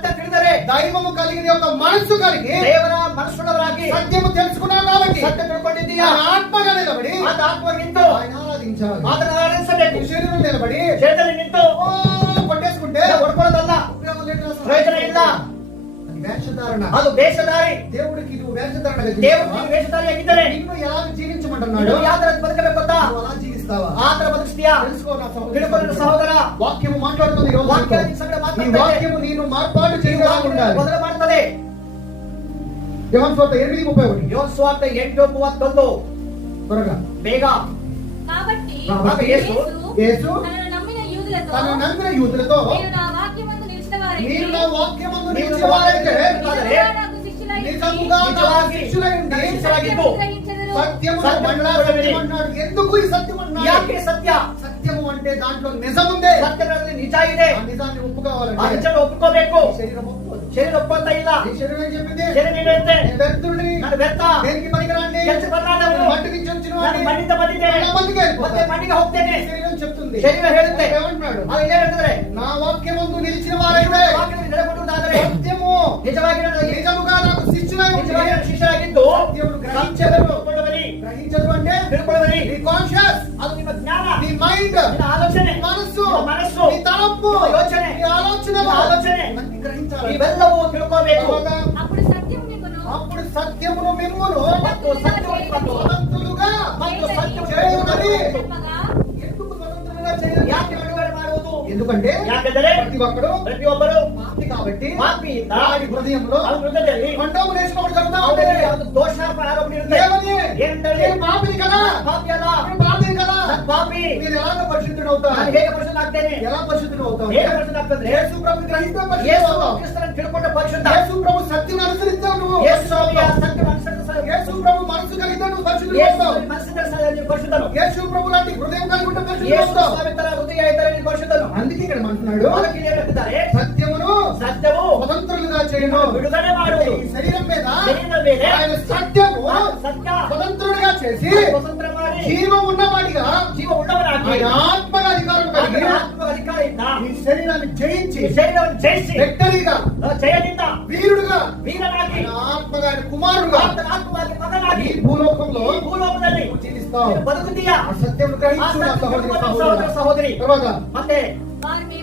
ಸತ್ಯ ತಿಳಿದರೆ దైవము కలిగిన యొక్క మనస్సు కలిగి ದೇವರ ಮನಸ್ಸುಳ್ಳವರಾಗಿ సత్యము తెలుసుకున్నావు కాబట్టి ಸತ್ಯ ತಿಳ್ಕೊಂಡಿದ್ದೀಯಾ ఆయన ఆత్మగా నిలబడి ಅದು ಆತ್ಮ ನಿಂತು ఆయన ఆరాధించాలి. ಅದನ್ನು ಆರಾಧಿಸಬೇಕು. నీ శరీరం నిలబడి ಶರೀರದಲ್ಲಿ ನಿಂತು ఓ పట్టేసుకుంటే ಹೊಡ್ಕೊಳ್ಳೋದಲ್ಲ, ఉపయోగం లేదు అసలు. ಪ್ರಯೋಜನ ಇಲ್ಲ. అది వేషధారణ. ಅದು ವೇಷಧಾರಿ. దేవుడికి నువ్వు వేషధారణ ದೇವರಿಗೆ ವೇಷಧಾರಿಯಾಗಿದ್ದರೆ నిన్ను ఎలా జీవించమంటున్నాడు ನೀವು ಯಾವ ತರ ಬದುಕಬೇಕು ಗೊತ್ತಾ? నువ్వు అలా జీవిస్తావా? ಆ ತರ ಬದುಕಿಸ್ತೀಯಾ? తెలుసుకో నా ತಿಳ್ಕೊಳ್ಳಿ ಸಹೋದರ. వాక్యము మాట్లాడుతుంది ఈ రోజు ವಾಕ್ಯ నీతో. ನಿನ್ನ ಸಂಗಡ ఈ ಮಾತಾಡ್ತದೆ. వాక్యము నేను మార్పాటు చేయడానికి ఉండాలి. ಮೊದಲು ಮಾಡ್ತದೆ. యోహాను సువార్త 8:31 ಯೋಹಾನ ಸುವಾರ್ತೆ 8:31 త్వరగా. ಬೇಗ. కాబట్టి యేసు తనను నమ్మిన యూదులతో తన నమ్మిన యూదులతో మీరు నా వాక్యమందు నిలిచిన వారైతే మీరు నా వాక్యమందు నిలిచిన వారైతే నిజముగా నాకు శిష్యులై ఉండి నిజముగా నాకు శిష్యులై ఉండి శిష్యులాగిద్దు. గ్రహించెదరు. సత్యము సత్యము అన్నాడు. ఎందుకు ఈ సత్యం అన్నాడు? ಯಾಕೆ ಸತ್ಯ? సత్యము అంటే దాంట్లో నిజం ఉంది. ಸತ್ಯದಲ್ಲಿ ನಿಜ ಇದೆ. ఆ నిజాన్ని ಆ ఒప్పుకోవాలంటే ನಿಜವನ್ನು ಒಪ್ಪಿಕೋಬೇಕು. శరీరం ఒప్పుకోదు. ಶರೀರ ಒಪ್ಪಂತ ಇಲ್ಲ. ఈ శరీరం ఏం చెప్పింది? ಶರೀರ ನೀಡುತ್ತೆ. నేను వ్యర్థుడిని, ನಾನು ವ್ಯರ್ಥ, దేనికి పనికిరాని, ಕೆಲಸ ಬರಲಾದವನು, మట్టి నుంచి వచ్చిన ನಾನು వాడిని, ಮಣ್ಣಿಂದ ಬಂದಿದ್ದೇನೆ, నా మందికి ಮತ್ತೆ వెళ్ళిపోతాను. ಮಣ್ಣಿಗೆ ಹೋಗ್ತೇನೆ. శరీరం చెప్తుంది. ಶರೀರ ಹೇಳುತ್ತೆ. ఏమంటున్నాడు? ಅದು ಇಲ್ಲೇ ಹೇಳ್ತದೆ, నా వాక్యమందు నిలిచిన వారైతే ವಾಕ್ಯದಲ್ಲಿ ನೆಲೆಗೊಂಡುದಾದರೆ సత్యము ನಿಜವಾಗಿ నిజముగా నాకు శిష్యులై ఉండి ನಿಜವಾಗಿ ಶಿಷ್ಯರಾಗಿದ್ದು సత్యమును ಸತ್ಯವನ್ನು గ్రహించదు. ಒಪ್ಪಿಕೊಳ್ಳುವರಿ, గ్రహించదు అంటే ತಿಳ್ಕೊಳ್ಳುವರಿ. నీ కాన్షియస్, ಅದು ನಿಮ್ಮ ಜ್ಞಾನ, నీ మైండ్, ನಿನ್ನ ಆಲೋಚನೆ, మనస్సు, ನಿಮ್ಮ ಮನಸ್ಸು, నీ తలంపు, ನಿಮ್ಮ ಯೋಚನೆ, నీ ఆలోచనలు, ನಿಮ್ಮ ఆలోచನೆ, ఇవన్నీ గ్రహించాలి. ಇವೆಲ್ಲವೂ ತಿಳ್ಕೋಬೇಕು. తర్వాత అప్పుడు సత్యము మిమ్మును అప్పుడు సత్యమును మిమ్మును ಮತ್ತು ಸತ್ಯವನ್ನು ಮತ್ತು స్వతంత్రులుగా ಮತ್ತು ಸತ್ಯವನ್ನು చేయునని. చెప్పగా ఎందుకు స్వతంత్రులుగా చేయలేదు? ಯಾಕೆ ಬಿಡುಗಡೆ ಮಾಡುವುದು? ఎందుకంటే ಯಾಕೆಂದರೆ ప్రతి ఒక్కడు ಪ್ರತಿಯೊಬ್ಬರು పాపి కాబట్టి ಪಾಪಿಯಿಂದ వాడి హృదయంలో ಅವನ ಹೃದಯದಲ್ಲಿ కొండము నేర్చుకోవడం జరుగుతా ಅವನಿಗೆ ఉంటుంది. ಒಂದು ದೋಷಾರೋಪಣ ಆರೋಪಣೆ ಇರುತ್ತೆ. ఏమని? ఏంటంటే నేను పాపిని కదా, ಪಾಪಿ ಅಲ್ಲ, నేను పాపిని కదా, ನಾನು ಪಾಪಿ, నేను ఎలాగ పరిశుద్ధుడు అవుతాను? ನಾನು ಹೇಗೆ ಪರಿಶುದ್ಧ ಆಗ್ತೇನೆ? ఎలా పరిశుద్ధుడు అవుతాను? ಹೇಗೆ పరిశುದ್ಧ ಆಗ್ತಂದ್ರೆ యేసు ప్రభు గ్రహిస్తే పరిశుద్ధుడు ಯೇಸು అవుతావు. ಕ್ರಿಸ್ತನನ್ನು ತಿಳ್ಕೊಂಡ ಪರಿಶುದ್ಧ. యేసు ప్రభు సత్యం అనుసరిస్తావు నువ్వు. ಯೇಸು ಸ್ವಾಮಿಯ ಸತ್ಯವನ್ನು ಅನುಸರಿಸಲು యేసు ప్రభు మనసు కలిగితే నువ్వు పరిశుద్ధుడు ಯೇಸು అవుతావు. ಸ್ವಾಮಿ ಮನಸ್ಸಿನ ಸಲಹೆ ನೀವು ಪರಿಶುದ್ಧನು. యేసు ప్రభు లాంటి హృదయం కలిగి ఉంటే పరిశుద్ధుడు ಯೇಸು అవుతావు. ಸ್ವಾಮಿ ತರ ಹೃದಯ ಇದ್ದರೆ ನೀವು ಪರಿಶುದ್ಧನು. అందుకే ఇక్కడ అంటున్నాడు, ಅದಕ್ಕೆ ಇಲ್ಲಿ ಹೇಳ್ತಿದ್ದಾರೆ, సత్యమును ಸತ್ಯವು స్వతంత్రులుగా చేయను. ಬಿಡುಗಡೆ ಮಾಡುವುದು. ఈ శరీరం మీద ಶರೀರದ ಮೇಲೆ ఆయన సత్యము ಸತ್ಯ స్వతంత్రుడిగా చేసి ಸ್ವತಂತ್ರ ಮಾಡಿ జీవం ఉన్నవాడిగా ಜೀವ ಉಳ್ಳವರಾಗಿ ఆయన ఆత్మగా అధికారం కలిగి ಆತ್ಮ ಅಧಿಕಾರದಿಂದ ఈ శరీరాన్ని జయించి ಈ ಶರೀರವನ್ನು ಜಯಿಸಿ వ్యక్తిగా ಜಯದಿಂದ వీరుడుగా ವೀರನಾಗಿ ఆయన ఆత్మగా ఆయన కుమారుడుగా ಆತ್ಮವಾಗಿ ఈ ಮಗನಾಗಿ భూలోకంలో ಈ ಭೂಲೋಕದಲ್ಲಿ జీవిస్తావు. ನೀನು ಬದುಕುತ್ತೀಯಾ? ఆ సత్యం ಆ గ్రహించు నా ಸತ್ಯ సహోదరి ತಿಳ್ಕೊಂಡು సహోదరుడా. ಸಹೋದರ ಸಹೋದರಿ. తర్వాత వారు మీ